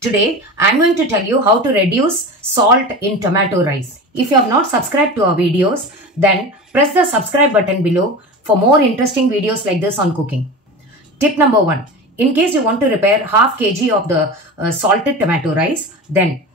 Today, I am going to tell you how to reduce salt in tomato rice. If you have not subscribed to our videos, then press the subscribe button below for more interesting videos like this on cooking. Tip number 1. In case you want to prepare half kg of the salted tomato rice, then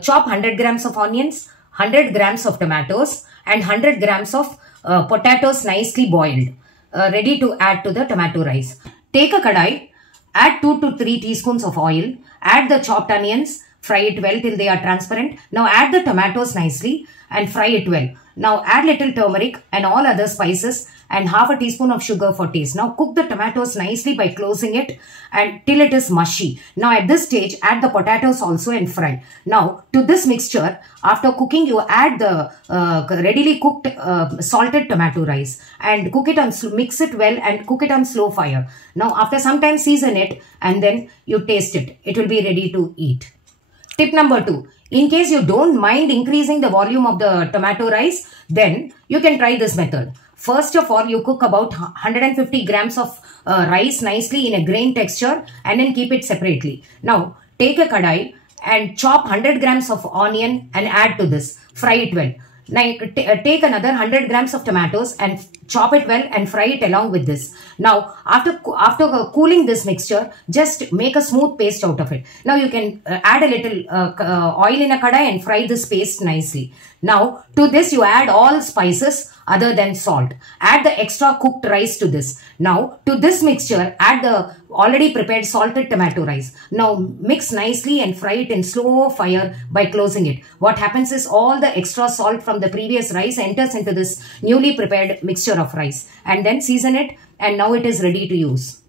chop 100 grams of onions, 100 grams of tomatoes and 100 grams of potatoes nicely boiled, ready to add to the tomato rice. Take a kadai, add 2 to 3 teaspoons of oil, add the chopped onions, fry it well till they are transparent. Now add the tomatoes nicely and fry it well. Now add little turmeric and all other spices and half a teaspoon of sugar for taste. Now cook the tomatoes nicely by closing it and till it is mushy. Now at this stage add the potatoes also and fry. Now to this mixture, after cooking you add the readily cooked salted tomato rice and cook it on mix it well and cook it on slow fire. Now after some time season it and then you taste it. It will be ready to eat. Tip number 2. In case you don't mind increasing the volume of the tomato rice, then you can try this method. First of all, you cook about 150 grams of rice nicely in a grain texture and then keep it separately. Now, take a kadai and chop 100 grams of onion and add to this. Fry it well. Now, take another 100 grams of tomatoes and chop it well and fry it along with this. Now, after cooling this mixture, just make a smooth paste out of it. Now, you can add a little oil in a kadai and fry this paste nicely. Now, to this you add all spices other than salt. Add the extra cooked rice to this. Now, to this mixture, add the already prepared salted tomato rice. Now, mix nicely and fry it in slow fire by closing it. What happens is all the extra salt from the previous rice enters into this newly prepared mixture of rice. And then season it and now it is ready to use.